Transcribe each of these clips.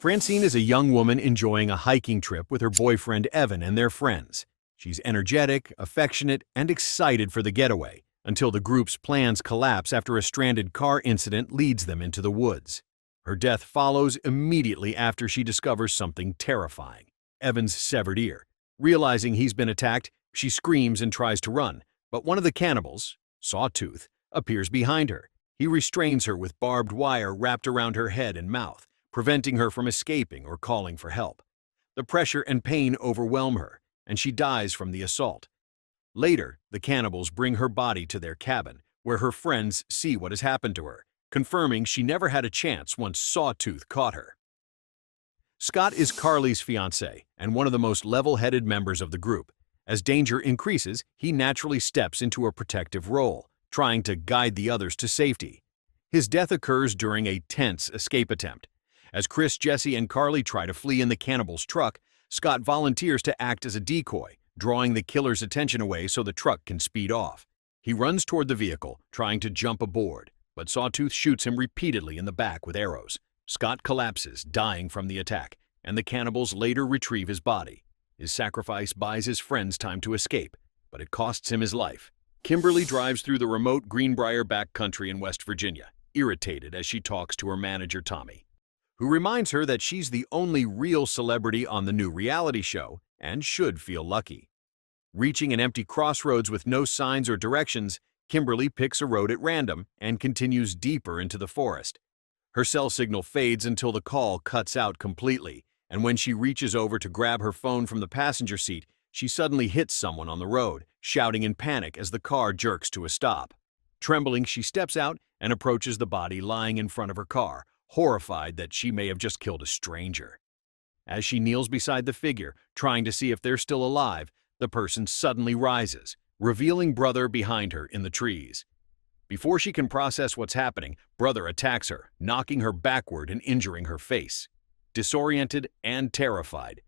Francine is a young woman enjoying a hiking trip with her boyfriend Evan and their friends. She's energetic, affectionate, and excited for the getaway until the group's plans collapse after a stranded car incident leads them into the woods. Her death follows immediately after she discovers something terrifying: Evan's severed ear. Realizing he's been attacked, she screams and tries to run, but one of the cannibals, Sawtooth, appears behind her. He restrains her with barbed wire wrapped around her head and mouth, preventing her from escaping or calling for help. The pressure and pain overwhelm her, and she dies from the assault. Later, the cannibals bring her body to their cabin, where her friends see what has happened to her, confirming she never had a chance once Sawtooth caught her. Scott is Carly's fiancé and one of the most level-headed members of the group. As danger increases, he naturally steps into a protective role, trying to guide the others to safety. His death occurs during a tense escape attempt. As Chris, Jesse, and Carly try to flee in the cannibal's truck, Scott volunteers to act as a decoy, drawing the killer's attention away so the truck can speed off. He runs toward the vehicle, trying to jump aboard, but Sawtooth shoots him repeatedly in the back with arrows. Scott collapses, dying from the attack, and the cannibals later retrieve his body. His sacrifice buys his friends time to escape, but it costs him his life. Kimberly drives through the remote Greenbrier backcountry in West Virginia, irritated as she talks to her manager Tommy, who reminds her that she's the only real celebrity on the new reality show and should feel lucky. Reaching an empty crossroads with no signs or directions, Kimberly picks a road at random and continues deeper into the forest. Her cell signal fades until the call cuts out completely, and when she reaches over to grab her phone from the passenger seat, she suddenly hits someone on the road, shouting in panic as the car jerks to a stop. Trembling, she steps out and approaches the body lying in front of her car, horrified that she may have just killed a stranger. As she kneels beside the figure, trying to see if they're still alive, the person suddenly rises, revealing Brother behind her in the trees. Before she can process what's happening, Brother attacks her, knocking her backward and injuring her face. Disoriented and terrified,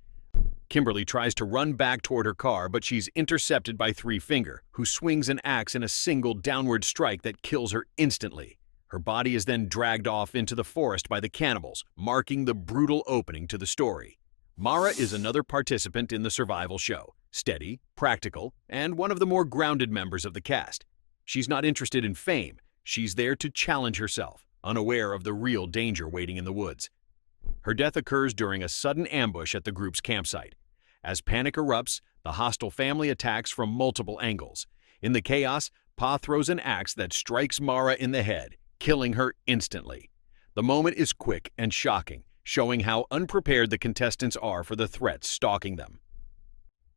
Kimberly tries to run back toward her car, but she's intercepted by Three Finger, who swings an axe in a single downward strike that kills her instantly. Her body is then dragged off into the forest by the cannibals, marking the brutal opening to the story. Mara is another participant in the survival show, steady, practical, and one of the more grounded members of the cast. She's not interested in fame, she's there to challenge herself, unaware of the real danger waiting in the woods. Her death occurs during a sudden ambush at the group's campsite. As panic erupts, the hostile family attacks from multiple angles. In the chaos, Pa throws an axe that strikes Mara in the head, killing her instantly. The moment is quick and shocking, showing how unprepared the contestants are for the threats stalking them.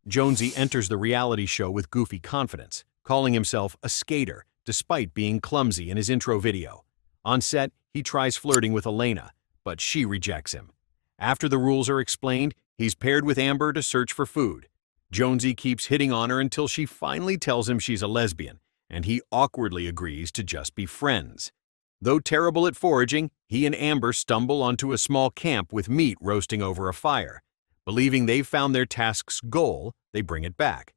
Jonesy enters the reality show with goofy confidence, calling himself a skater despite being clumsy in his intro video. On set, he tries flirting with Elena, but she rejects him. After the rules are explained, he's paired with Amber to search for food. Jonesy keeps hitting on her until she finally tells him she's a lesbian, and he awkwardly agrees to just be friends. Though terrible at foraging, he and Amber stumble onto a small camp with meat roasting over a fire. Believing they've found their task's goal, they bring it back.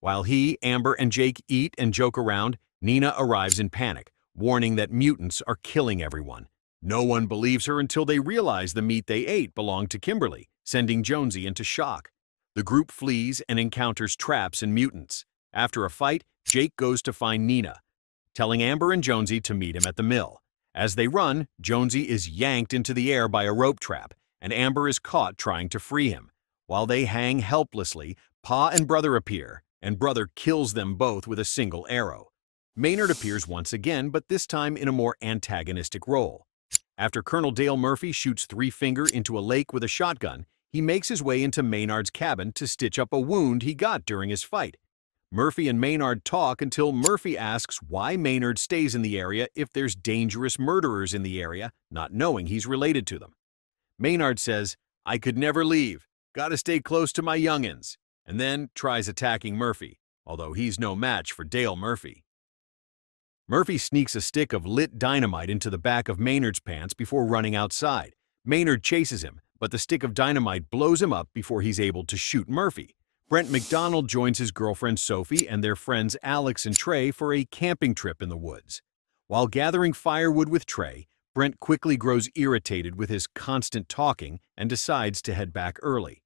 While he, Amber, and Jake eat and joke around, Nina arrives in panic, warning that mutants are killing everyone. No one believes her until they realize the meat they ate belonged to Kimberly, sending Jonesy into shock. The group flees and encounters traps and mutants. After a fight, Jake goes to find Nina, telling Amber and Jonesy to meet him at the mill. As they run, Jonesy is yanked into the air by a rope trap, and Amber is caught trying to free him. While they hang helplessly, Pa and Brother appear, and Brother kills them both with a single arrow. Maynard appears once again, but this time in a more antagonistic role. After Colonel Dale Murphy shoots Three Finger into a lake with a shotgun, he makes his way into Maynard's cabin to stitch up a wound he got during his fight. Murphy and Maynard talk until Murphy asks why Maynard stays in the area if there's dangerous murderers in the area, not knowing he's related to them. Maynard says, "I could never leave, gotta stay close to my youngins," and then tries attacking Murphy, although he's no match for Dale Murphy. Murphy sneaks a stick of lit dynamite into the back of Maynard's pants before running outside. Maynard chases him, but the stick of dynamite blows him up before he's able to shoot Murphy. Brent McDonald joins his girlfriend Sophie and their friends Alex and Trey for a camping trip in the woods. While gathering firewood with Trey, Brent quickly grows irritated with his constant talking and decides to head back early.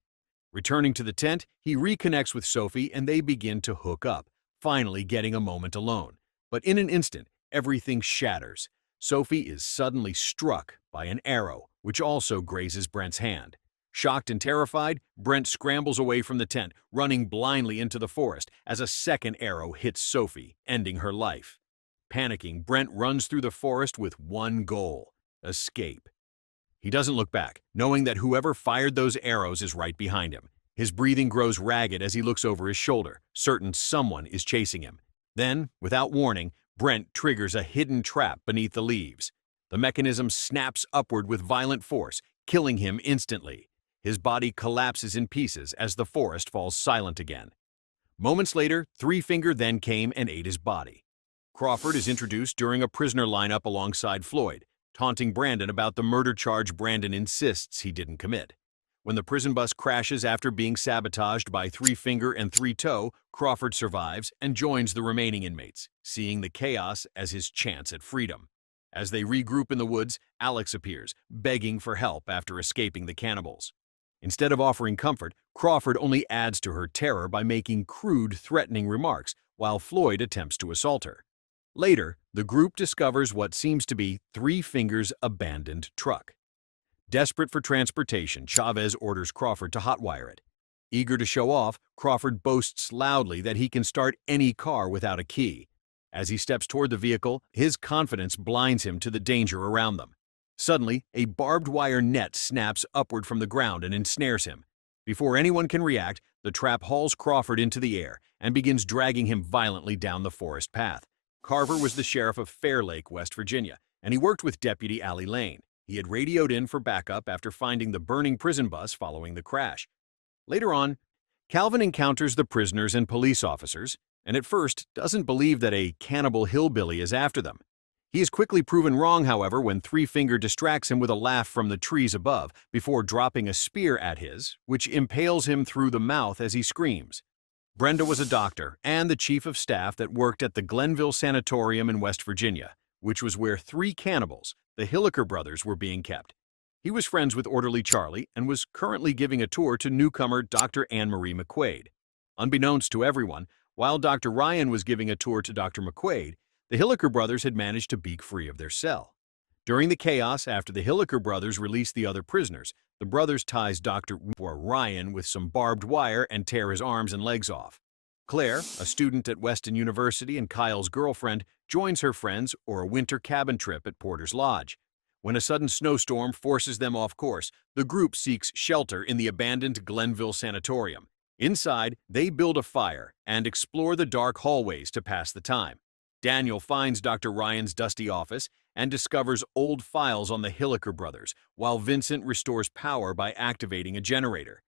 Returning to the tent, he reconnects with Sophie and they begin to hook up, finally getting a moment alone. But in an instant, everything shatters. Sophie is suddenly struck by an arrow, which also grazes Brent's hand. Shocked and terrified, Brent scrambles away from the tent, running blindly into the forest as a second arrow hits Sophie, ending her life. Panicking, Brent runs through the forest with one goal: escape. He doesn't look back, knowing that whoever fired those arrows is right behind him. His breathing grows ragged as he looks over his shoulder, certain someone is chasing him. Then, without warning, Brent triggers a hidden trap beneath the leaves. The mechanism snaps upward with violent force, killing him instantly. His body collapses in pieces as the forest falls silent again. Moments later, Three Finger then came and ate his body. Crawford is introduced during a prisoner lineup alongside Floyd, taunting Brandon about the murder charge Brandon insists he didn't commit. When the prison bus crashes after being sabotaged by Three Finger and Three Toe, Crawford survives and joins the remaining inmates, seeing the chaos as his chance at freedom. As they regroup in the woods, Alex appears, begging for help after escaping the cannibals. Instead of offering comfort, Crawford only adds to her terror by making crude, threatening remarks, while Floyd attempts to assault her. Later, the group discovers what seems to be Three Fingers' abandoned truck. Desperate for transportation, Chavez orders Crawford to hotwire it. Eager to show off, Crawford boasts loudly that he can start any car without a key. As he steps toward the vehicle, his confidence blinds him to the danger around them. Suddenly, a barbed wire net snaps upward from the ground and ensnares him. Before anyone can react, the trap hauls Crawford into the air and begins dragging him violently down the forest path. Carver was the sheriff of Fair Lake, West Virginia, and he worked with Deputy Allie Lane. He had radioed in for backup after finding the burning prison bus following the crash. Later on, Calvin encounters the prisoners and police officers, and at first doesn't believe that a cannibal hillbilly is after them. He is quickly proven wrong, however, when Three Finger distracts him with a laugh from the trees above before dropping a spear at his, which impales him through the mouth as he screams. Brenda was a doctor and the chief of staff that worked at the Glenville Sanatorium in West Virginia, which was where three cannibals, the Hilliker brothers, were being kept. He was friends with Orderly Charlie and was currently giving a tour to newcomer Dr. Anne Marie McQuaid. Unbeknownst to everyone, while Dr. Ryan was giving a tour to Dr. McQuaid, the Hilliker brothers had managed to break free of their cell. During the chaos after the Hilliker brothers released the other prisoners, the brothers ties Dr. Ryan with some barbed wire and tear his arms and legs off. Claire, a student at Weston University and Kyle's girlfriend, joins her friends for a winter cabin trip at Porter's Lodge. When a sudden snowstorm forces them off course, the group seeks shelter in the abandoned Glenville Sanatorium. Inside, they build a fire and explore the dark hallways to pass the time. Daniel finds Dr. Ryan's dusty office and discovers old files on the Hilliker brothers, while Vincent restores power by activating a generator.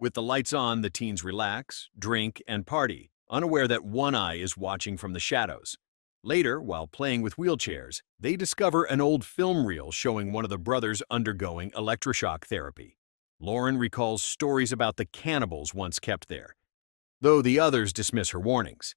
With the lights on, the teens relax, drink, and party, unaware that One Eye is watching from the shadows. Later, while playing with wheelchairs, they discover an old film reel showing one of the brothers undergoing electroshock therapy. Lauren recalls stories about the cannibals once kept there, though the others dismiss her warnings.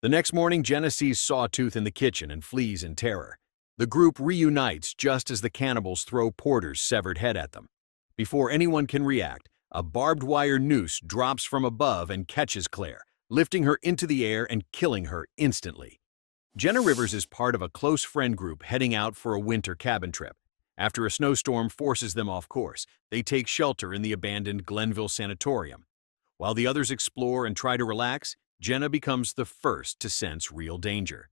The next morning, Jenna sees Sawtooth in the kitchen and flees in terror. The group reunites just as the cannibals throw Porter's severed head at them. Before anyone can react, a barbed wire noose drops from above and catches Claire, lifting her into the air and killing her instantly. Jenna Rivers is part of a close friend group heading out for a winter cabin trip. After a snowstorm forces them off course, they take shelter in the abandoned Glenville Sanatorium. While the others explore and try to relax, Jenna becomes the first to sense real danger.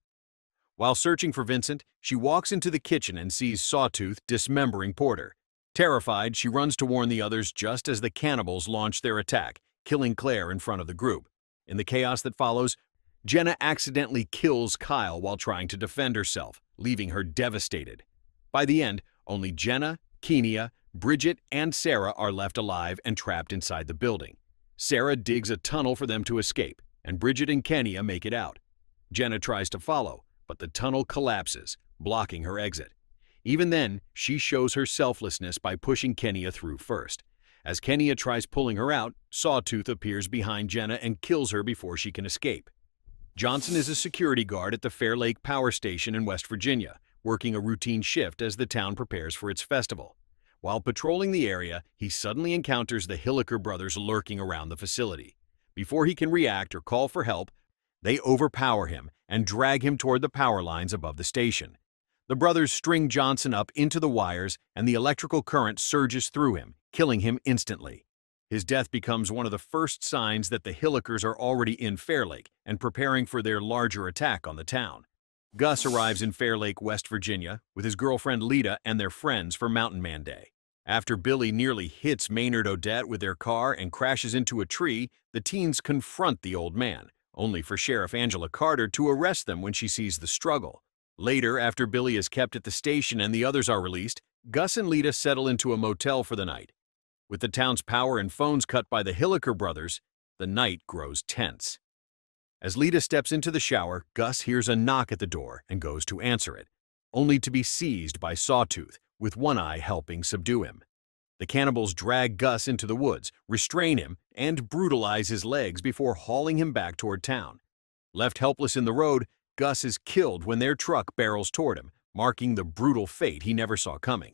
While searching for Vincent, she walks into the kitchen and sees Sawtooth dismembering Porter. Terrified, she runs to warn the others just as the cannibals launch their attack, killing Claire in front of the group. In the chaos that follows, Jenna accidentally kills Kyle while trying to defend herself, leaving her devastated. By the end, only Jenna, Kenia, Bridget, and Sarah are left alive and trapped inside the building. Sarah digs a tunnel for them to escape, and Bridget and Kenia make it out. Jenna tries to follow, but the tunnel collapses, blocking her exit. Even then, she shows her selflessness by pushing Kenia through first. As Kenia tries pulling her out, Sawtooth appears behind Jenna and kills her before she can escape. Johnson is a security guard at the Fair Lake Power Station in West Virginia, working a routine shift as the town prepares for its festival. While patrolling the area, he suddenly encounters the Hilliker brothers lurking around the facility. Before he can react or call for help, they overpower him and drag him toward the power lines above the station. The brothers string Johnson up into the wires, and the electrical current surges through him, killing him instantly. His death becomes one of the first signs that the Hillikers are already in Fair Lake and preparing for their larger attack on the town. Gus arrives in Fair Lake, West Virginia, with his girlfriend Lita and their friends for Mountain Man Day. After Billy nearly hits Maynard Odette with their car and crashes into a tree, the teens confront the old man, only for Sheriff Angela Carter to arrest them when she sees the struggle. Later, after Billy is kept at the station and the others are released, Gus and Lita settle into a motel for the night. With the town's power and phones cut by the Hilliker brothers, the night grows tense. As Lita steps into the shower, Gus hears a knock at the door and goes to answer it, only to be seized by Sawtooth, with One Eye helping subdue him. The cannibals drag Gus into the woods, restrain him, and brutalize his legs before hauling him back toward town. Left helpless in the road, Gus is killed when their truck barrels toward him, marking the brutal fate he never saw coming.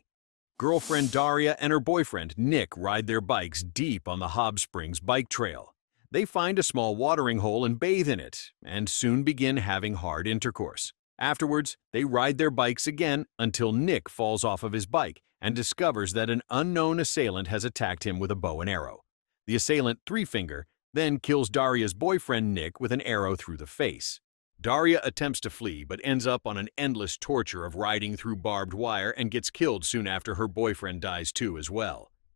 Girlfriend Daria and her boyfriend Nick ride their bikes deep on the Hobbs Springs bike trail. They find a small watering hole and bathe in it, and soon begin having hard intercourse. Afterwards, they ride their bikes again until Nick falls off of his bike and discovers that an unknown assailant has attacked him with a bow and arrow. The assailant, Three Finger, then kills Daria's boyfriend Nick with an arrow through the face. Daria attempts to flee but ends up on an endless torture of riding through barbed wire and gets killed soon after her boyfriend dies too as well.